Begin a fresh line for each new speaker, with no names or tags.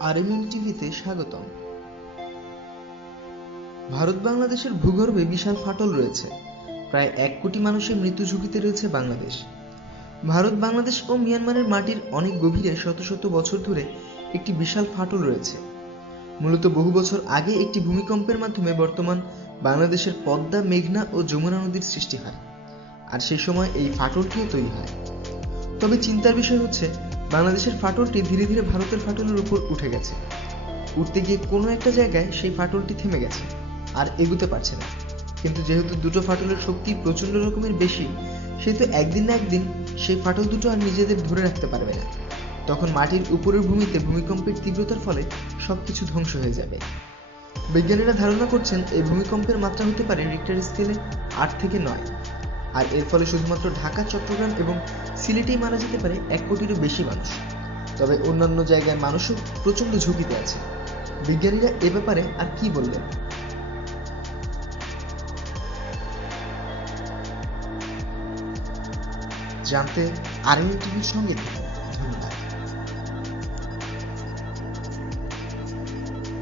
RMM টিভিতে স্বাগতম। ভারত বাংলাদেশের ভূগর্ভে বিশাল ফাটল রয়েছে। প্রায় এক কোটি মানুষের মৃত্যু ঝুঁকিতে রয়েছে বাংলাদেশ। ভারত, বাংলাদেশ ও মিয়ানমারের মাটির অনেক গভীরে শত শত বছর ধরে একটি বিশাল ফাটল রয়েছে। মূলত বহু বছর আগে একটি ভূমিকম্পের মাধ্যমে বর্তমান বাংলাদেশের পদ্মা, মেঘনা ও যমুনা নদীর সৃষ্টি হয়। আর সেই সময় এই ফাটলটিও তৈরি হয়। তবে চিন্তার বিষয় হচ্ছে বাংলাদেশের ফাটলটি ধীরে ধীরে ভারতের ফাটলের উপর উঠে গেছে। উঠতে গিয়ে কোনো একটা জায়গায় সেই ফাটলটি থেমে গেছে, আর এগুতে পারছে না। কিন্তু যেহেতু দুটো ফাটলের শক্তি প্রচণ্ড রকমের বেশি সেহেতু একদিন না একদিন সেই ফাটল দুটো আর নিজেদের ধরে রাখতে পারবে না। তখন মাটির উপরের ভূমিতে ভূমিকম্পের তীব্রতার ফলে সবকিছু ধ্বংস হয়ে যাবে। বিজ্ঞানীরা ধারণা করছেন, এই ভূমিকম্পের মাত্রা হতে পারে রিক্টার স্কেলে আট থেকে নয়। আর এর ফলে শুধুমাত্র ঢাকা, চট্টগ্রাম এবং সিলেটেই মারা যেতে পারে এক কোটিরও বেশি মানুষ। তবে অন্যান্য জায়গায় মানুষও প্রচণ্ড ঝুঁকিতে আছে। বিজ্ঞানীরা এ ব্যাপারে আর কি বললেন? জানতে আরএন টিভির সঙ্গে থাকুন।